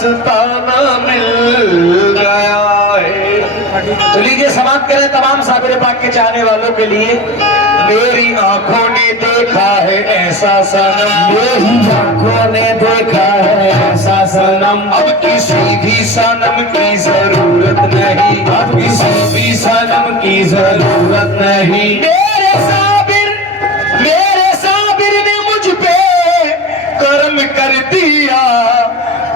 आस्ताना मिल गया है। तो लीजिए समाप्त करें तमाम साबिर पाक के चाहने वालों के लिए। मेरी आंखों ने देखा है ऐसा सनम, मेरी आंखों ने देखा है ऐसा सनम, अब किसी भी सनम की जरूरत नहीं, अब किसी भी सनम की जरूरत नहीं। मेरे साबिर ने मुझ पे कर्म कर दिया,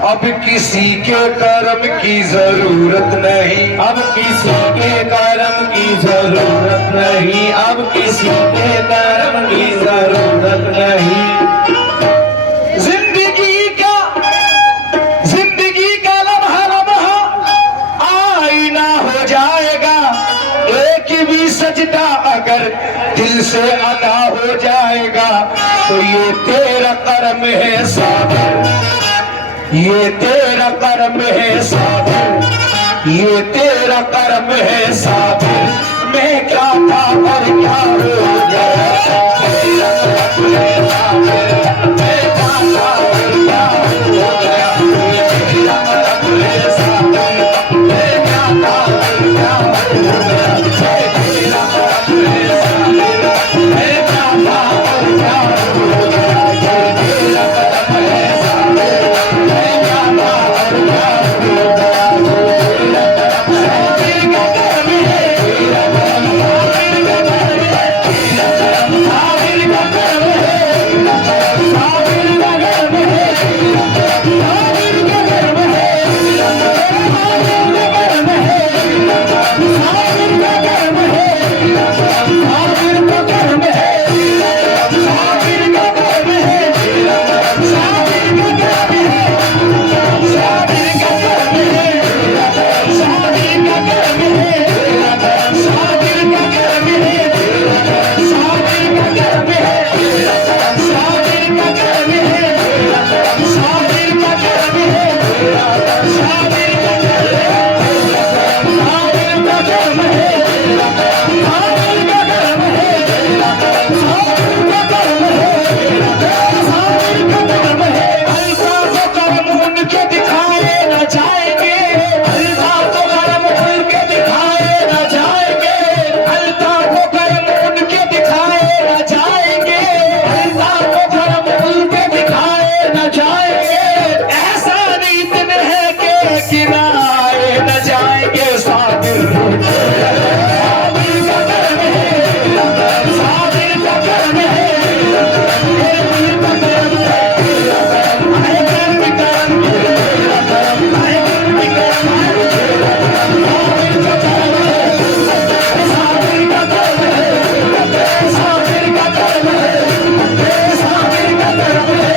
अब किसी के कर्म की जरूरत नहीं, अब किसी के कर्म की जरूरत नहीं, अब किसी के कर्म की जरूरत नहीं। जिंदगी का लम्हा लम्हा आईना हो जाएगा, एक भी सजदा अगर दिल से अदा हो जाएगा, तो ये तेरा कर्म है साबिर, ये तेरा कर्म है साबिर, ये तेरा कर्म है साबिर। मैं क्या था और क्या हो गया, तेरा कर्म है साबिर, मैं क्या था और क्या हो गया, तेरा कर्म है साबिर, मैं क्या था और क्या हो गया, तेरा कर्म है साबिर, मैं क्या था और क्या हो गया, तेरा कर्म है साबिर, मैं क्या था और क्या हो गया, तेरा कर्म है साबिर का कर्म है, तेरा कर्म साबिर का कर्म है, तेरा कर्म साबिर का कर्म है, तेरा कर्म साबिर का कर्म है, तेरा कर्म साबिर का कर्म है, तेरा कर्म साबिर का कर्म है, तेरा कर्म साबिर का कर्म है, तेरा कर्म साबिर का कर्म है, तेरा कर्म साबिर का कर्म है, तेरा कर्म साबिर का कर्म है, साबिर का कर्म है, तेरा कर्म साबिर का कर्म है, तेरा कर्म साबिर का कर्म है, तेरा कर्म साबिर का कर्म है, तेरा कर्म साबिर का कर्म है, तेरा कर्म साबिर का कर्म है, तेरा कर्म साबिर का कर्म है, तेरा कर्म साबिर का कर्म है, तेरा कर्म साबिर का कर्म है, तेरा कर्म साबिर का कर्म है, तेरा कर्म साबिर का कर्म है। अल्लाह को कर्म उनके दिखाए न जाएंगे, अल्लाह को कर्म उनके दिखाए न जाएंगे, अल्लाह को कर्म उनके दिखाए न जाएंगे, अल्लाह को कर्म उनके दिखाए न जाएंगे। ऐसा रीतन है कि गिनाए न जाएंगे साबिर, साबिर का कर्म है, साबिर का कर्म है, साबिर का कर्म है, तेरा कर्म है कर्म कर्म, तेरा कर्म है कर्म कर्म, तेरा कर्म साबिर का कर्म है, साबिर का कर्म है, साबिर का कर्म है, साबिर का कर्म है।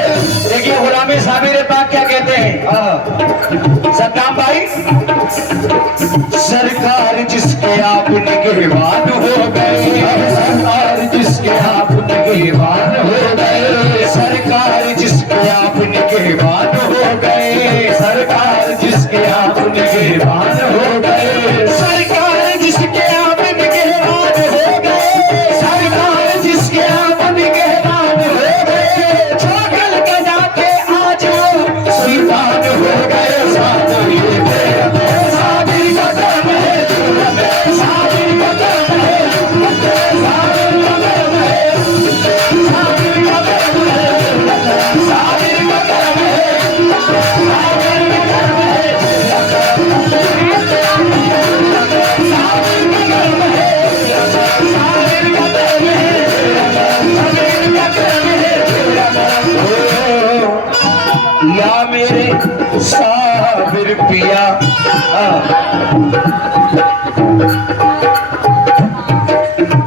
देखिए गुलामी साबिर पाक क्या कहते हैं सद्दाम भाई। सरकार जिसके आप निगहबान हो गए, सरकार जिसके आप निगहबान हो गए, सरकार जिसके आप निगहबान हो गए, सरकार जिसके आप निगहबान हो गए, सरकार जिसके आप निगहबान हो गए, सरकार जिसके आप निगहबान हो गए, चौकल के जाके आज वो सुल्तान हो गए। साबिर ये तेरा साबिर का कर्म है, साबिर का कर्म है, साबिर का कर्म है, साबिर का कर्म है, साबिर का कर्म है, साबिर का कर्म है, तेरा कर्म साबिर का कर्म है, साबिर का कर्म है, साबिर का कर्म है, तेरा कर्म या मेरे साबिर पिया।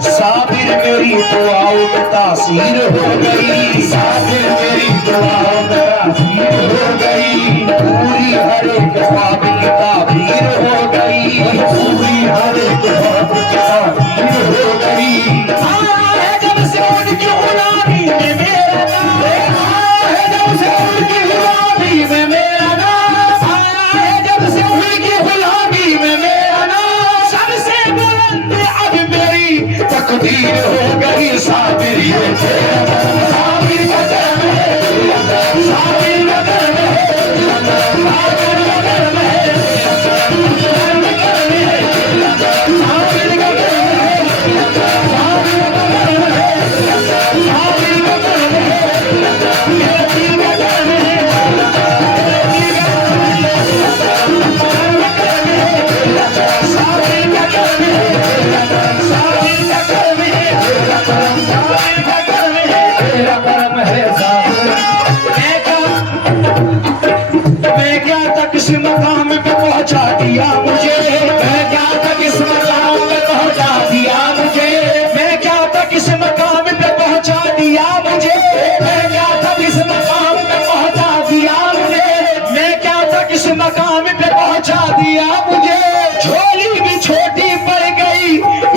साबिर मेरी दुआओं में तासीर हो गई, साबिर मेरी दुआओं में तासीर हो गई, पूरी हर एक ख्वाब की ताबीर हो गई, पूरी हर एक ख्वाब की ताबीर हो गई। है जब से उनकी गुलामी में मेरा नाम, है जब से उनकी गुलामी में मेरा नाम, है जब से उनकी गुलामी में मेरा नाम, सबसे बुलंद अब मेरी तकदीर हो गई। साबिर ये तेरा साबिर का कर्म है, साबिर का कर्म है, साबिर क्या तक इस मकाम पे पहुंचा दिया मुझे, मैं क्या तक इस मकाम पे पहुंचा दिया मुझे, मैं क्या तक इस मकाम पे पहुंचा दिया मुझे, मैं क्या तक इस मकाम पे पहुंचा दिया मुझे, मैं क्या तक इस मकाम पे पहुंचा दिया मुझे। झोली भी छोटी पड़ गई,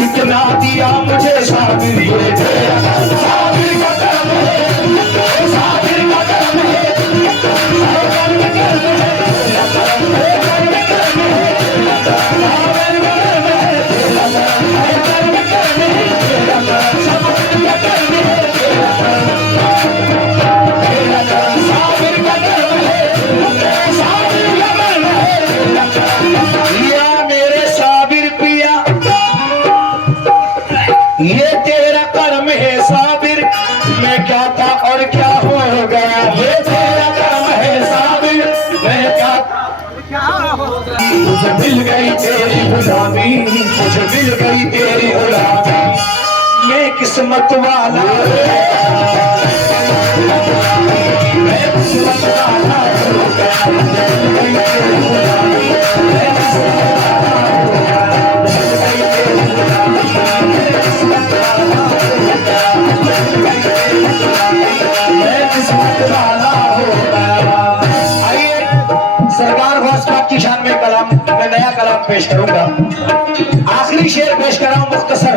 इतना दिया मुझे साबिर, ये तेरा साबिर का करम है, साबिर का करम है, साबिर का करम है, तेरा करम है, करम करम है, साबिर का करम है, तेरा करम है, करम करम है, तेरा करम साबिर का करम है, तेरा करम, तेरा करम साबिर का करम है, साबिर का करम है, तेरा करम। या मेरे साबिर पिया, ये तेरा कर्म है साबिर, मैं क्या था और क्या हो गया, ये तेरा कर्म है साबिर, मैं क्या था। मुझे मिल गई तेरी गुलामी, मुझे मिल गई तेरी गुलामी, मैं किस्मत वाला, मैं किस्मत वाला हो गया, मुझे मिल गई तेरी गुलामी, मैं किस्मत वाला हो गया, मिल गई तेरी गुलामी, मैं किस्मत वाला हो गया, मिल गई तेरी गुलामी, मैं किस्मत वाला हो गया। आइए सरकार गौस पाक की शान में कलाम, मैं नया कलाम पेश करूंगा। आखिरी शेर पेश कर रहा हूं मुख्तसर